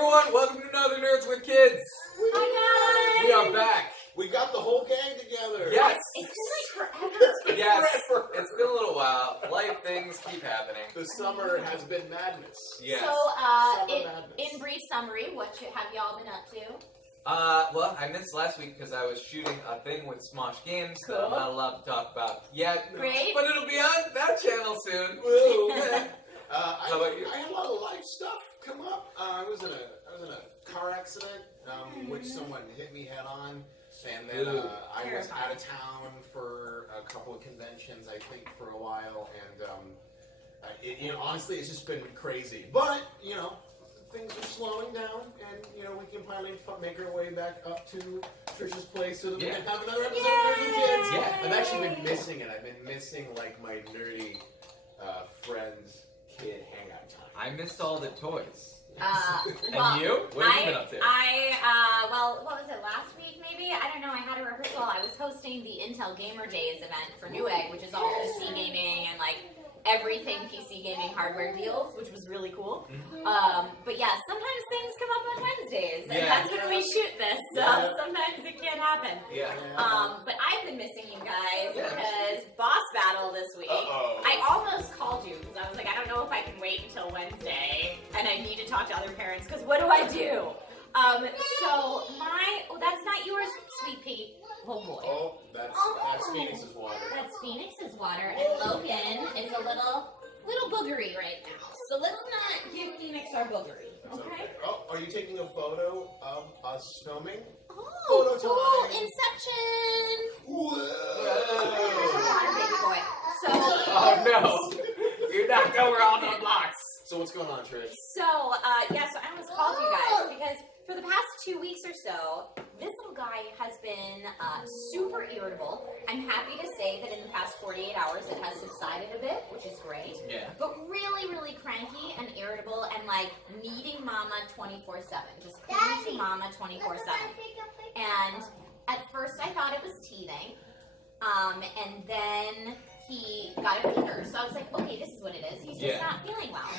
everyone, welcome to another Nerds with Kids. Hi guys! We are back. We got the whole gang together. Yes. It's been like forever. Yes, it's been a little while. Life things keep happening. The summer has been madness. Yes. So, Madness. in brief summary, what have y'all been up to? Well, I missed last week because I was shooting a thing with Smosh Games that I'm Cool. not allowed to talk about yet. Great. But it'll be on that channel soon. Woo. How about you? I had a lot of life stuff come up. I was in a car accident, which someone hit me head on, and then I was out of town for a couple of conventions, I think, for a while, and honestly, it's just been crazy. But things are slowing down, and we can finally make our way back up to Trish's place so that we can have another episode of Nerds with Kids. Yeah. I've actually been missing it. I've been missing like my nerdy friends kid hangout time. I missed all the toys. Well, And you? What have you been up to? Well, what was it, last week maybe? I don't know, I had a rehearsal. I was hosting the Intel Gamer Days event for Newegg, which is all PC gaming and like everything PC gaming hardware deals, which was really cool. But yeah, sometimes things come up on Wednesdays, and that's when we shoot this, so sometimes it can't happen. Yeah. But I've been missing you guys because boss battle this week. Uh-oh. I almost called you because I was like, I don't know if I can wait until Wednesday, and I need to talk to other parents because what do I do? That's not yours, Sweet Pea. Oh boy. Oh, that's Phoenix's water. That's Phoenix's water, and Logan is a little boogery right now. So let's not give Phoenix our boogery, That's okay? Oh, are you taking a photo of us filming? Oh, Photo cool! time. Inception! Whoa! Water, baby boy. So, Oh no! You're not going on the blocks. So what's going on, Trish? so I almost called you guys because for the past 2 weeks or so, this little guy has been super irritable. I'm happy to say that in the past 48 hours it has subsided a bit, which is great. Yeah. But really, really cranky and irritable and like needing mama 24/7. Just clinging to mama 24/7. And at first I thought it was teething. And then he got a fever. So I was like, okay, this is what it is. He's just not feeling well.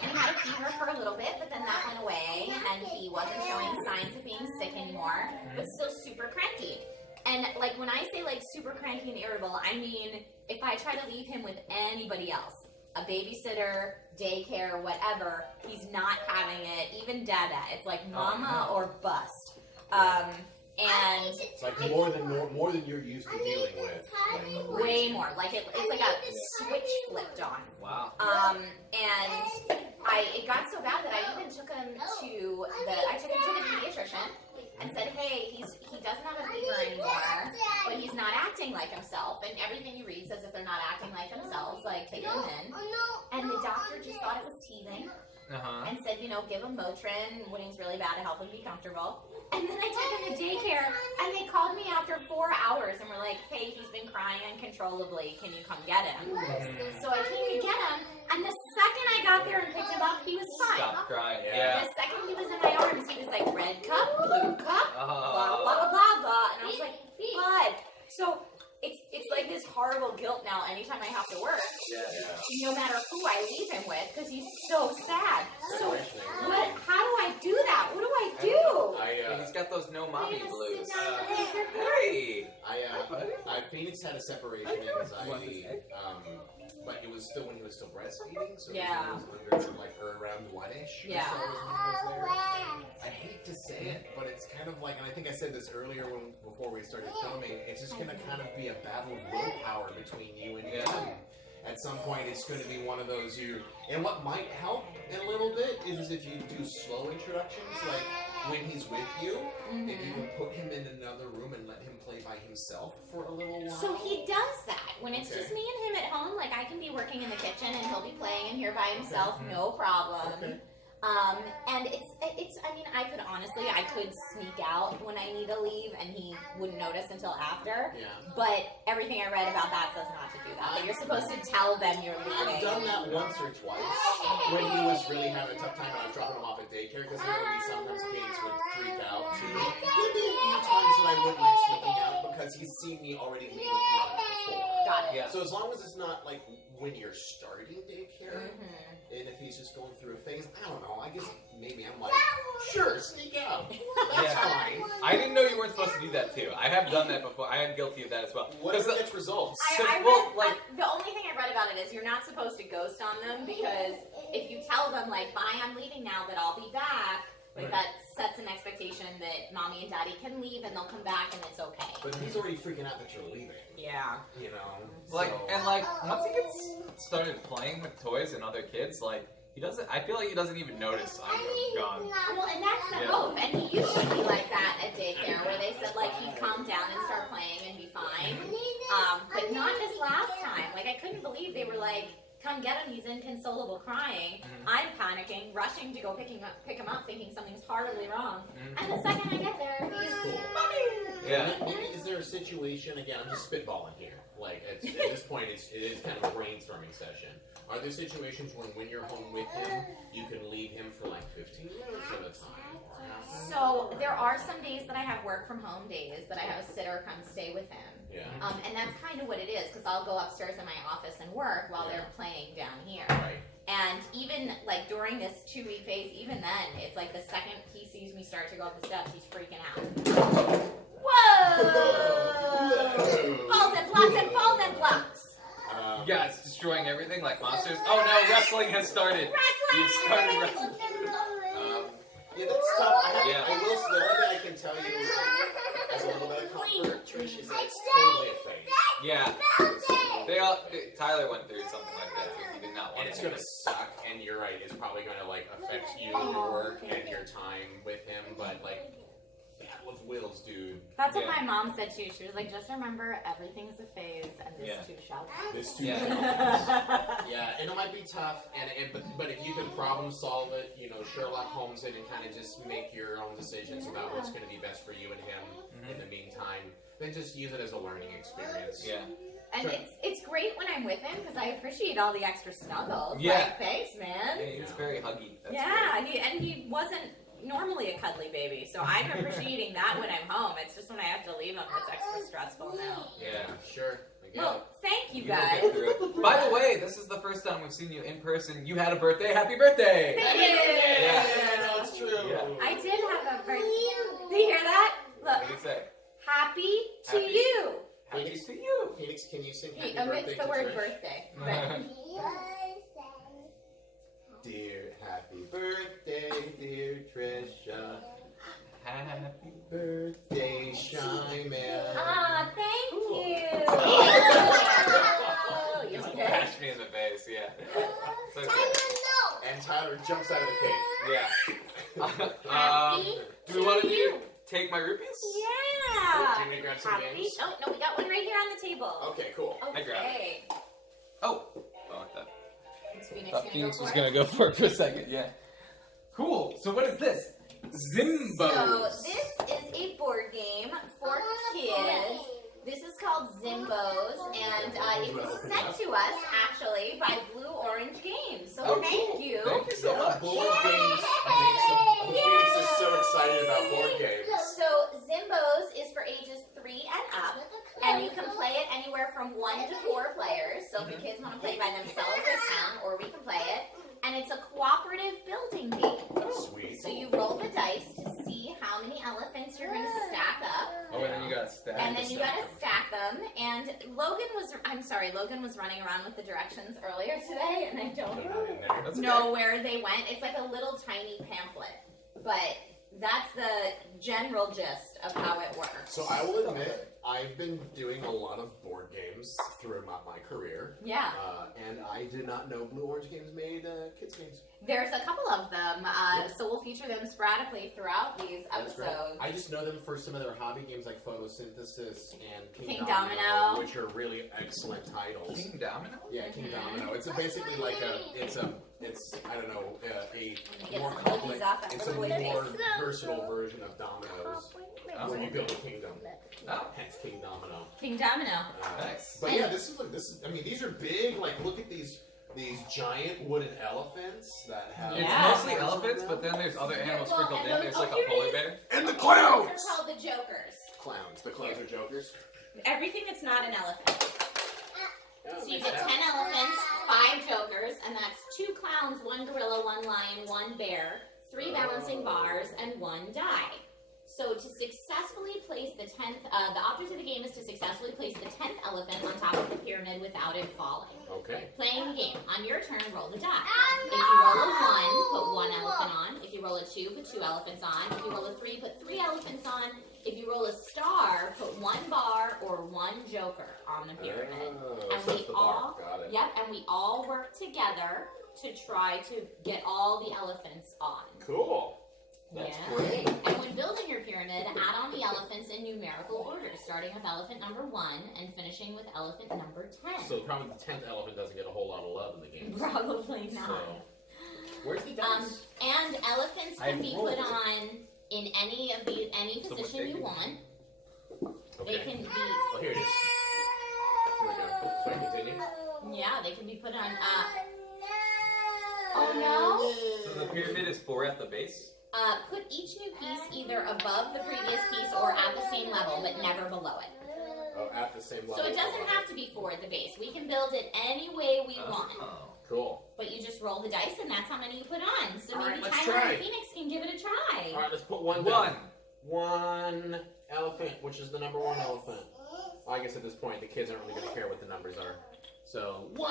And he had a fever for a little bit, but then that went away, and he wasn't showing signs of being sick anymore, but still super cranky. And like when I say like super cranky and irritable, I mean if I try to leave him with anybody else, a babysitter, daycare, whatever, he's not having it. Even Dada, it's like mama or bust. And It's like more than you're used to dealing with. way more. Like it's like a switch flipped on. Wow. And it got so bad that I even took him to the pediatrician and said, hey, he doesn't have a fever anymore, but he's not acting like himself, and everything you read says if they're not acting like themselves, like take them in. And the doctor just thought it was teething and said, give him Motrin when he's really bad to help him be comfortable. And then I took him to daycare, and they called me after 4 hours and were like, hey, he's been crying uncontrollably. Can you come get him? So I came to get him, and the second I got there and picked him up, he was fine. Stop crying. The second he was in my arms, he was like, red cup, blue cup, blah, blah, blah, blah, blah. And I was like, bud. So it's like this horrible guilt now anytime I have to work. No matter who I leave him with, because he's so sad. So how do I do that? What do I do? He's got those no mommy blues. Hey. Hey! Phoenix had a separation anxiety, but it was still when he was still breastfeeding, so it was under like around 1-ish. Yeah. So when he was there. I hate to say it, but it's kind of like, and I think I said this earlier before we started filming, it's just going to kind of be a battle of willpower between you and him. At some point, it's going to be one of those and what might help in a little bit is if you do slow introductions, like when he's with you, if you can put him in another room and let him play by himself for a little while. So he does that. When it's just me and him at home, like I can be working in the kitchen and he'll be playing in here by himself, no problem. And I could sneak out when I need to leave and he wouldn't notice until after. But everything I read about that says not to do that. That you're supposed to tell them you're leaving. I've done that once or twice when he was really having a tough time and I was dropping him off at daycare because there would be sometimes Phoenix would freak out too. There'd be a few times that I wouldn't like sneaking out because he's seen me already leave with him before. Got it. Yeah. So as long as it's not like when you're starting daycare, And if he's just going through a phase, I don't know. I guess maybe I'm like, sure, sneak out. That's fine. I didn't know you weren't supposed to do that too. I have done that before. I am guilty of that as well. Whatever gets results. The only thing I read about it is you're not supposed to ghost on them because if you tell them like, bye, I'm leaving now, but I'll be back, like that sets an expectation that mommy and daddy can leave and they'll come back and it's okay. But he's already freaking out that you're leaving. Yeah. You know? Like, and like, once he gets started playing with toys and other kids, like, he doesn't, I feel like he doesn't even notice I'm gone. Well, and that's the hope. And he used to be like that at daycare where they said like he'd calm down and start playing and be fine. But not this last time. Like, I couldn't believe they were like, come get him, he's inconsolable crying. I'm panicking, rushing to go pick him up, thinking something's horribly wrong. And the second I get there, he's mommy. Yeah. Maybe is there a situation, again, I'm just spitballing here. Like, at this point, it is kind of a brainstorming session. Are there situations when you're home with him, you can leave him for like 15 minutes at a time? So there are some days that I have work from home days that I have a sitter come stay with him. Yeah. And that's kind of what it is, because I'll go upstairs in my office and work while they're playing down here. Right. And even like during this 2-week phase, even then, it's like the second he sees me start to go up the steps, he's freaking out. Whoa! Falls and blocks and falls and blocks. Yeah, it's destroying everything like monsters. Oh no, wrestling has started. You've started wrestling. Yeah, that's tough. I will say, the only thing I can tell you is, as a little bit of comfort, Trish, is that it's totally a phase. Yeah. Tyler went through something like that too. He did not want And it's to. gonna suck, and you're right, it's probably gonna like affect you and your work and your time with him, but like, battle of wills, dude. That's what my mom said too. She was like, just remember, everything's a phase, and this too shall pass. This too shall pass. Yeah, and it might be tough, but if you can problem solve it, you know, Sherlock Holmes it and kind of just make your own decisions about what's going to be best for you and him in the meantime, then just use it as a learning experience. Yeah. And it's great when I'm with him because I appreciate all the extra snuggles. Yeah. Like, thanks, man. Yeah, he was very huggy. That's Yeah, he wasn't normally a cuddly baby, so I'm appreciating that when I'm home. It's just when I have to leave him, it's extra stressful now. Yeah. Sure. Well, thank you You'll guys. get through it. By the way, this is the first time we've seen you in person. You had a birthday. Happy birthday! Thank you. Yeah. No, it's true. Yeah. I did have a birthday. Do you hear that? What Look. did he say? Happy to you. Happy to you. Phoenix, can you sing happy He birthday omits to the word Trish? birthday. But Dear happy birthday, dear Trisha. Happy Birthday, Shy Man. ah, thank you. You Just okay? bashed me in the face, yeah. It's okay. And Tyler jumps out of the cake. Yeah. Happy Do we want to to do you. take my rupees? Yeah. Do you want to grab some Happy. games? Oh, no, we got one right here on the table. Okay, cool. I grabbed Okay. Oh. I like that. Is Phoenix Thought gonna Phoenix go was for going it? to go for it for a second, yeah. Cool. So what is this? Zimbos. So this is a board game for kids. This is called Zimbos, and it was sent to us actually by Blue Orange Games. So Oh, thank cool. you. Thank you so much. Board games Phoenix is so excited about board games. So Zimbos is for ages 3 and up, and you can play it anywhere from 1 to 4 players. So if your kids want to play by themselves, they can, or we can play it. And it's a cooperative building game. Sweet. So you roll the dice to see how many elephants you're going to stack up. Oh, and then you got stacked. And then you gotta stack them. And Logan was running around with the directions earlier today, and I don't They're not in there. That's know where they went. It's like a little tiny pamphlet, but that's the general gist of how it works. So I will admit, I've been doing a lot of board games through my career. Yeah. And I did not know Blue Orange Games made kids games. There's a couple of them, so we'll feature them sporadically throughout these That's great. episodes. I just know them for some of their hobby games like Photosynthesis and King Domino. Domino, which are really excellent titles. King Domino? Yeah, King Domino. It's basically like it's I don't know a Get more some complex. cookies off that It's a little more face. versatile version of dominoes Oh. where you build a kingdom. Oh. Hence King Domino. King Domino. Nice. But yeah, this is. I mean, these are big. Like, look at these giant wooden elephants that have. It's Yeah. mostly elephants, but then there's other animals Well, sprinkled and in. There's like a here it polar is. bear. And the They're clowns. called the Jokers. Clowns. The clowns are jokers. Everything that's not an elephant. Yeah, So you makes get sense. 10 elephants, 5 jokers, and that's 2 clowns, 1 gorilla, 1 lion, 1 bear, 3 balancing bars, and 1 die. So to successfully place the 10th, the object of the game is to successfully place the 10th elephant on top of the pyramid without it falling. Okay. Playing the game. On your turn, roll the die. If you roll a 1, put 1 elephant on. If you roll a 2, put 2 elephants on. If you roll a 3, put 3 elephants on. If you roll a star, put 1 bar or 1 joker on the pyramid. And so we the all, bar. Got it. yep, and we all work together to try to get all the elephants on. Cool. That's great. And when building your pyramid, add on the elephants in numerical order, starting with elephant number 1 and finishing with elephant number 10. So probably the 10th elephant doesn't get a whole lot of love in the game. Probably not. So, Where's the dice? And elephants can be put on in any position you want. okay. They can be, Oh, here it is. Here we go. Sorry, continue. yeah, they can be put on. Oh no! So the pyramid is 4 at the base? Put each new piece either above the previous piece or at the same level, but never below it. Oh, at the same level. So it doesn't have to be 4 at the base. We can build it any way we want. Cool. But you just roll the dice, and that's how many you put on. So All maybe right, let's Tyler try. and Phoenix can give it a try. All right, let's put one down. 1 elephant, which is the number 1 elephant. Well, I guess at this point, the kids aren't really going to care what the numbers are. So, 1.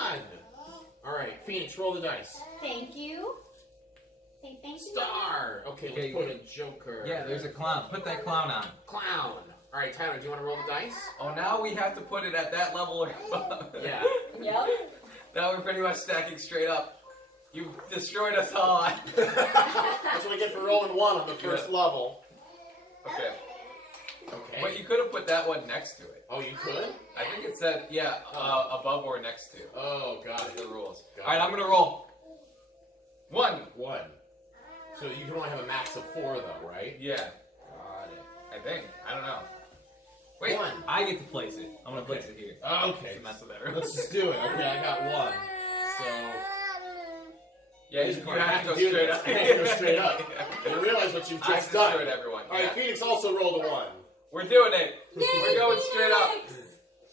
All right, Phoenix, roll the dice. Thank you. Say thank you. Star. Okay, let's put a joker. Yeah, there's a clown. Put that clown on. Clown. All right, Tyler, do you want to roll the dice? Oh, now we have to put it at that level or above. Yeah. Yep. Now we're pretty much stacking straight up. You've destroyed us all. That's what we get for rolling 1 on the first level. Okay. Okay. But you could have put that one next to it. Oh, you could? I think it said, yeah, above or next to. Oh, got That's it. the rules. Got All right, it. I'm going to roll. 1. 1. So you can only have a max of 4, though, right? Yeah, Got it. I think. I don't know. Wait, 1. I get to place it. I'm going to place it here. Okay. To mess with everyone. Let's just do it. Okay, I got 1. So... Yeah, you have to go straight up. I have to go straight up. You realize what you've I just done. destroyed everyone. All right, Yeah. Phoenix also rolled a 1. We're doing it. Yay, We're going straight up. Phoenix!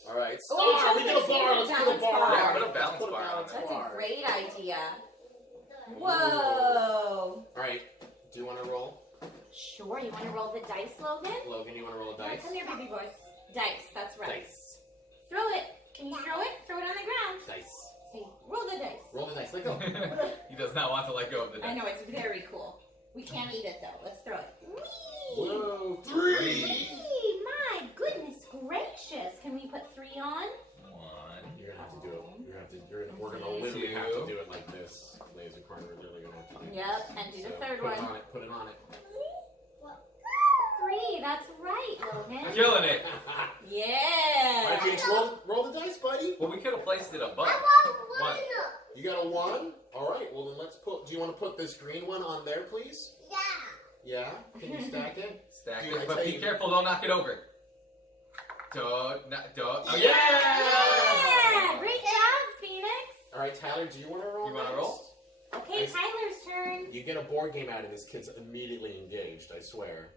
All right, Oh, star. We get a bar. Let's put a bar. Yeah, on put it. a balance Let's put bar on balance it. That's bar. a great idea. Ooh. Whoa. All right, do you want to roll? Sure, you want to roll the dice, Logan? Logan, you want to roll a dice? Come here, baby boy. Dice, that's right. Dice. Throw it. Can you throw it? Throw it on the ground. Dice. Say, roll the dice. Roll the dice. Let go. He does not want to let go of the I dice. know, it's very cool. We can't eat it, though. Let's throw it. Whee! Whoa, 3. Whee! My goodness gracious. Can we put 3 on? 1. You're gonna have to do it. We're gonna literally have to do it like this. Laser corner. We're literally gonna have to do Yep, and do the third put one. it on it. Put it on it. 3, that's right, Logan. Killing it. Yeah. All right, Phoenix, roll the dice, buddy. Well, we could have placed it above. 1. You got a 1. All right. Well, then let's put. Do you want to put this green one on there, please? Yeah. Can you stack it? Stack Dude, I it, but tell be you- careful, don't knock it over. Don't. Oh, Yeah! Great job, Phoenix. All right, Tyler. Do you want to roll? You want to next? roll? Okay, Tyler's turn. You get a board game out of this kid's immediately engaged. I swear.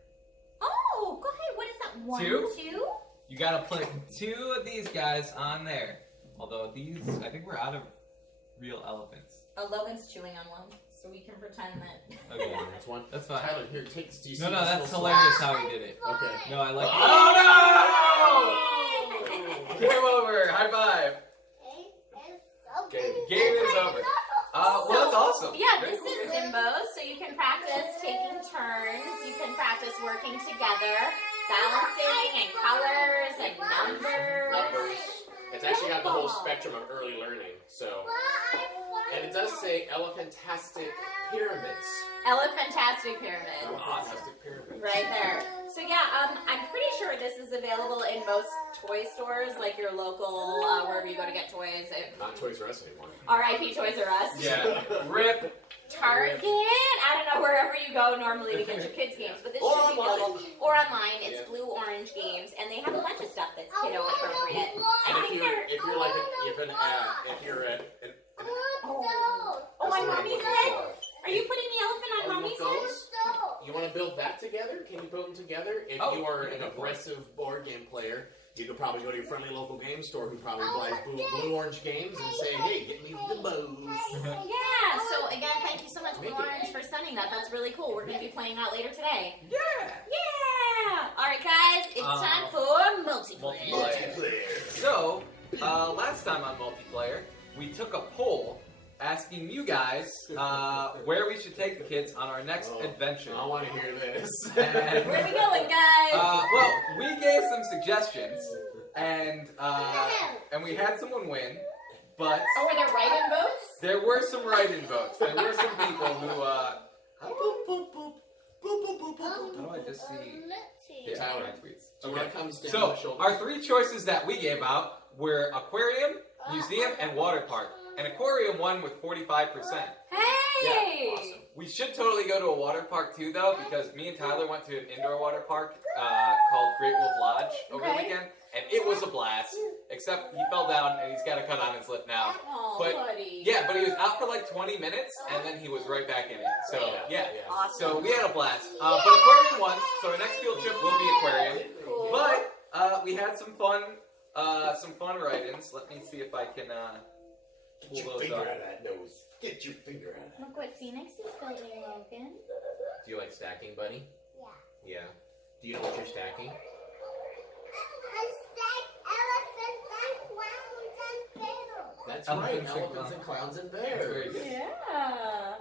Oh, go ahead. What is that? 1, 2? 2? You gotta put 2 of these guys on there. Although these, I think we're out of real elephants. Oh, Logan's chewing on one, so we can pretend that. Okay, Next one. that's fine. Tyler, here, take. Do you see No, this that's little hilarious how he did it. slot? Okay. No, I like it. Oh, Oh no! Game over. High five. Game is over. Well, that's awesome. Yeah, this is Zimbo, so you can practice taking turns. You can practice working together, balancing and colors and numbers. It's actually got the whole spectrum of early learning. So, and it does say elephantastic pyramids. Elephantastic pyramid. Elephantastic pyramids. Right there. So yeah, I'm pretty sure this is available in most toy stores, like your local, wherever you go to get toys. Not Toys R Us anymore. R.I.P. Toys R Us. Yeah. Rip. Target. I don't know, wherever you go normally to get your kids games, but this Or should be online. available. Or online. It's Yeah. Blue Orange Games, and they have a bunch of stuff that's kiddo appropriate. And I if think you're they're. if you're like if you're an Oh, that's on the name mommy's of the head? store. Are you putting the elephant on Oh, you want mommy's head? those? You want to build that together? Can you build them together? If Oh, you are yeah, an go for it. aggressive board game player, You could probably go to your friendly local game store who probably buys Blue Orange games and say, hey, get me the bows. Yeah, so again, thank you so much, Blue Orange, for sending that. That's really cool. We're going to be playing that later today. Yeah! Yeah! Alright, guys, it's time for multiplayer. So, last time on multiplayer, we took a poll asking you guys where we should take the kids on our next adventure. I want to hear this. And, Where are we going, guys? well, we gave some suggestions, and we had someone win, but Oh, were there write-in votes? there were some write-in votes. There were some people who, how do I just see? Yeah, Tyler. my tweets. So when it comes down So, the shoulder. our 3 choices that we gave out were aquarium, museum, and water park. And aquarium won with 45%. Hey! Awesome. We should totally go to a water park too, though, because me and Tyler went to an indoor water park called Great Wolf Lodge over the weekend, and it was a blast. Except he fell down and he's got a cut on his lip now. Oh, But- buddy. Yeah, but he was out for like 20 minutes, and then he was right back in it. So yeah. Awesome. So we had a blast. But aquarium won, so our next field trip will be aquarium. Cool. But we had some fun write-ins. Let me see if I can Get pull your those finger up. out of that nose. Get your finger out of that. Look what Phoenix is building, Logan. Do you like stacking, buddy? Yeah. Yeah. Do you know what you're stacking? That's right. Elephants and Elephants and clowns and That's bears. very good. Yeah.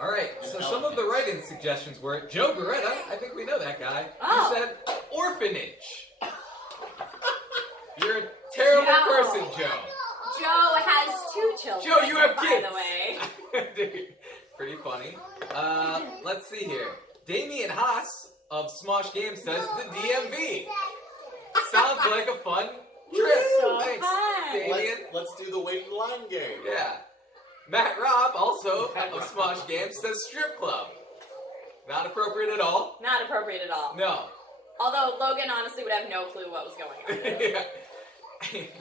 All right, so some of the write-in suggestions were Joe Beretta. I think we know that guy. Oh. He said orphanage. You're a terrible Joe. person, Joe. Joe has 2 children. Joe, you have by kids. the way. Dude, pretty funny. Let's see here. Damian Haas of Smosh Games says the DMV. Sounds like a fun trip. So Thanks, fun. Damian. Let's do the wait in line game. Yeah. Matt Robb, also of Smosh Games, says strip club. Not appropriate at all. Not appropriate at all. No. Although Logan honestly would have no clue what was going on. Yeah.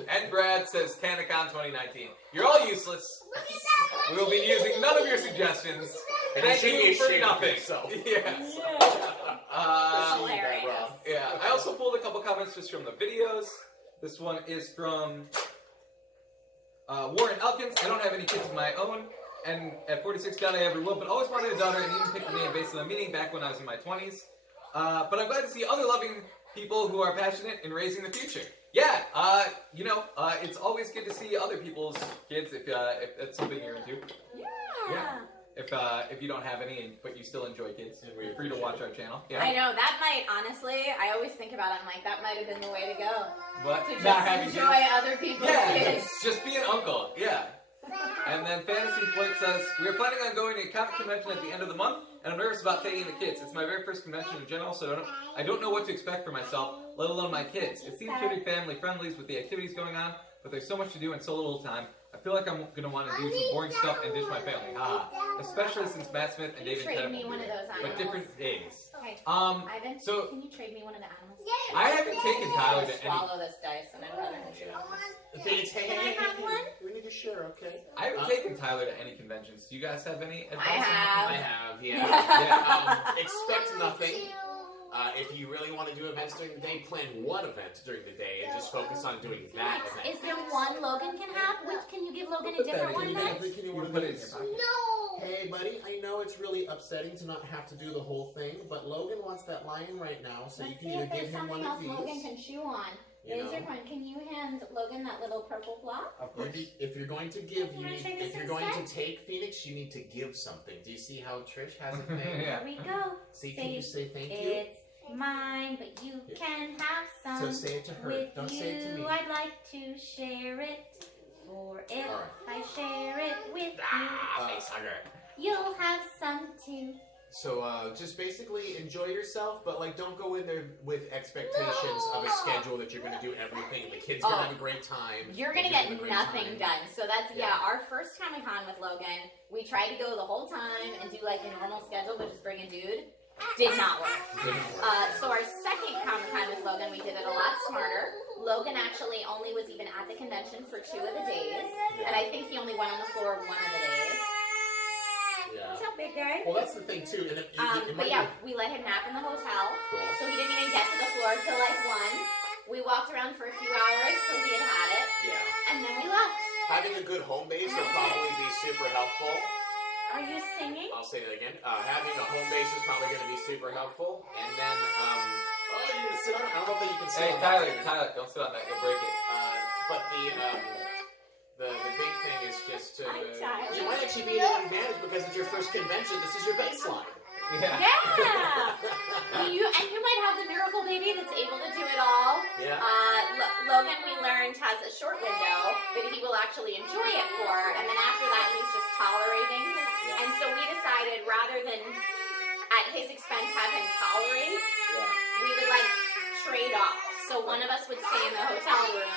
And Brad says TanaCon 2019. You're all useless. We will be using none of your suggestions. And Thank you should be you for ashamed of nothing. yourself. Yes. Hilarious. Yeah. I also pulled a couple comments just from the videos. This one is from Warren Elkins. I don't have any kids of my own, and at 46 doubt I ever will, but always wanted a daughter and even picked the name based on the meaning back when I was in my 20s. But I'm glad to see other loving people who are passionate in raising the future. Yeah, it's always good to see other people's kids if that's something you're into. Yeah. If you don't have any, but you still enjoy kids, feel free to watch our channel. Yeah. I know, that might, honestly, I always think about it, I'm like, that might have been the way to go. But To not just having enjoy kids. other people's Yeah, kids. just be an uncle. Yeah. And then Fantasy Flirt says, we are planning on going to a comic convention at the end of the month, and I'm nervous about taking the kids. It's my very first convention in general, so I don't know what to expect for myself, let alone my kids. It seems pretty family friendly with the activities going on, but there's so much to do in so little time. I feel like I'm going to want to do some boring stuff and ditch my family. Haha. Especially since Matt Smith and David Trade Tennant me will one be of there. those But animals. different days. Okay. Ivan, so- can you trade me one of the animals? I haven't taken Tyler to any... Swallow this dice, and I'd rather have you. Phoenix, hey, Can I have one? We need to share, okay? I haven't taken Tyler to any conventions. Do you guys have any advice? I have. I have, yeah. Yeah. Expect nothing. If you really want to do events during the day, plan one event during the day and just focus on doing that Phoenix, event. is there one Logan can have? Can you give Logan a Put that different in one your then? bag. Can you You order put it in these? your pocket. Hey, buddy, I know it's really upsetting to not have to do the whole thing, but Logan wants that lion right now, so you Let's can see either if there's give him something one else of these. Logan can chew on. You know. Laser Coin, can you hand Logan that little purple block? Of course. If you're going to give, You wanna try if this you're going to instead? take Phoenix, you need to give something. Do you see how Trish has a thing? Yeah. Here we go. See, can you say thank you? It's mine, but you can have So some. say it to her. With Don't you, say it to me. I'd like to share it. For if All I share it with Face hugger. you, you'll have some too. So just basically enjoy yourself, but like don't go in there with expectations of a schedule that you're going to do everything. The kids going to have a great time. You're gonna You're get having a great nothing time. done. So that's Yeah. our first Comic-Con with Logan. We tried to go the whole time and do like a normal schedule, but just bring a dude. Did not work. So our second Comic-Con with Logan, we did it a lot smarter. Logan actually only was even at the convention for 2 of the days, and I think he only went on the floor 1 of the days. Yeah. What's up, big guy? Well, that's the thing too. And it But might yeah, be we let him nap in the hotel, cool. so he didn't even get to the floor till like 1. We walked around for a few hours till he had it, Yeah. and then we left. Having a good home base will probably be super helpful. Are you singing? I'll say that again. Having a home base is probably going to be super helpful. And then, oh, you need to sit on it. I don't know if you can sit Hey, on Tyler, that. Tyler, don't sit on that. You'll break it. But the big thing is just to... I'm tired. You might actually be at an advantage because it's your first convention. This is your baseline. Yeah. Yeah! And you might have the miracle baby that's able to do it all. Yeah. Logan, we learned, has a short window that he will actually enjoy it for, and then after that he's just tolerating. Yeah. And so we decided rather than at his expense have him tolerate, Yeah. we would like trade off. So one of us would stay in the hotel room,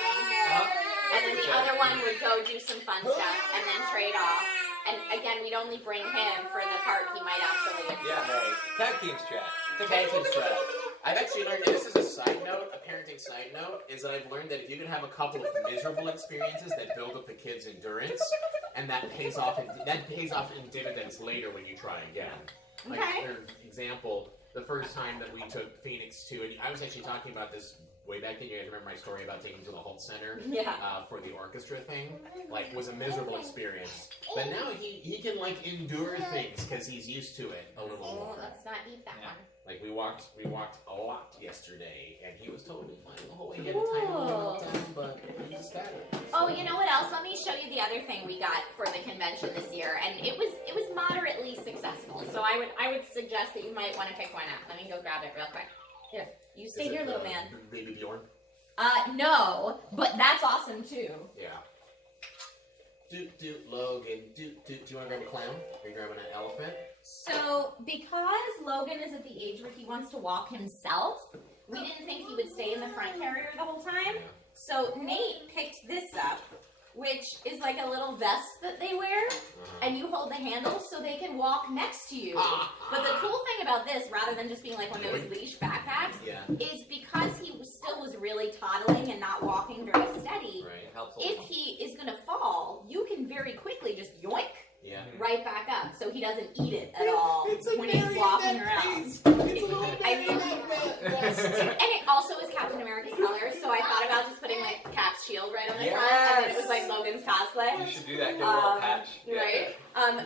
and then the other one would go do some fun stuff, and then trade off. And again, we'd only bring him for the part he might actually enjoy. Yeah, right. Tag team strat. Tag team strat. I've actually learned, and this is a side note, a parenting side note, is that I've learned that if you can have a couple of miserable experiences that build up the kid's endurance, and that pays off in dividends later when you try again. Like, Okay. for example, the first time that we took Phoenix to, and I was actually talking about this way back then. You guys remember my story about taking him to the Holt Center Yeah. for the orchestra thing? Like, was a miserable experience. But now he can, like, endure things because he's used to it a little Oh, more. let's not eat that Yeah. one. Like, we walked a lot yesterday, and he was totally fine the whole way. He had a tiny little time, but he just got it. Oh, you know what else? Let me show you the other thing we got for the convention this year, and it was moderately successful. So I would suggest that you might want to pick one up. Let me go grab it real quick. Here, you stay here, little man. Baby Bjorn? No, but that's awesome too. Yeah. Logan. Do you want to grab a clown? Are you grabbing an elephant? So because Logan is at the age where he wants to walk himself, we didn't think he would stay in the front carrier the whole time. Yeah. So Nate picked this up, which is like a little vest that they wear, and you hold the handle so they can walk next to you. But the cool thing about this, rather than just being like one of those leash backpacks, Yeah. is because he still was really toddling and not walking very steady, Right. It helps a if lot. he is going to fall, you can very quickly just yoink Yeah. right back up so he doesn't eat it at all when he's walking around. It's a little I mean, and it also is Captain America's colors, so I thought about just putting like Cap's shield right on the front, and then it was like Logan's cosplay. You should do that. Get a little patch. Yeah. Right?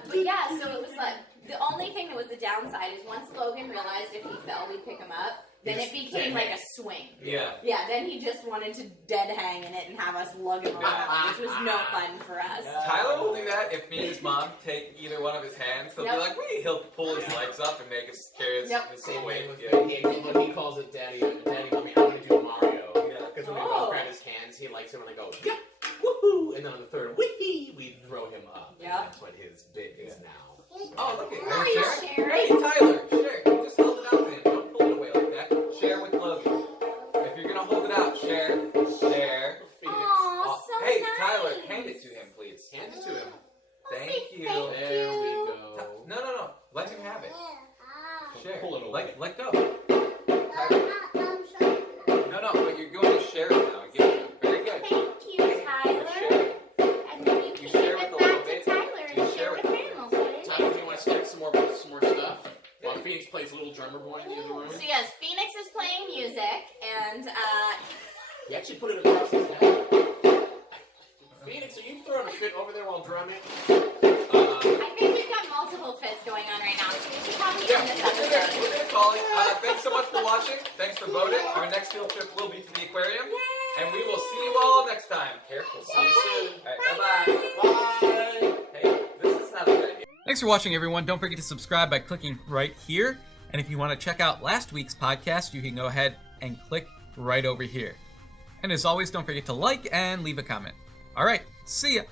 But yeah, so it was like, the only thing that was the downside is once Logan realized if he fell, we'd pick him up, then it became like a swing. Yeah. Yeah, then he just wanted to dead hang in it and have us lug him around, which was no fun for us. Tyler will do that if me and his mom take either one of his hands. He'll be Yep. like, wait, he'll pull his legs up and make us carry his, Yep. his Same weight. with Yeah. when he calls it daddy, mommy, I want to do Mario. Yeah. Because when we Oh. both grab his hands, he likes it when I go, yeah, woohoo, and then on the third, wee, we throw him up. And Yeah. that's what his bit is now. Oh, look at Are you. you Share. sharing? Hey, Tyler, share. You just hold it out to him. Don't pull it away like that. Share with Logan. If you're going to hold it out, share. Share. Aw, so Hey, nice. Tyler, hand it to him, please. Hand it to him. Thank you. Thank There we you. go. No. Let him have it. Share. Pull it away. Let go. Tyler. No, but you're going to share it now. Give it to him. Very good. Thank you, Tyler. Share. And then you can You give share with it the back little to baby. Tyler You and share share with with the him, okay? Tyler, do you want to stack some more stuff? While Phoenix plays Little Drummer Boy in the other room. So yes, Phoenix is playing music, and He actually put it across his head. Phoenix, are you throwing a fit over there while drumming? I think we've got multiple fits going on right now, so we should probably Yeah, end this we're episode. gonna call it. Thanks so much for watching. Thanks for voting. Our next field trip will be to the aquarium. And we will see you all next time. Careful. See you soon. All right, bye-bye. Bye! Hey, this is not a good idea. Thanks for watching, everyone. Don't forget to subscribe by clicking right here. And if you want to check out last week's podcast, you can go ahead and click right over here. And as always, don't forget to like and leave a comment. All right, see ya.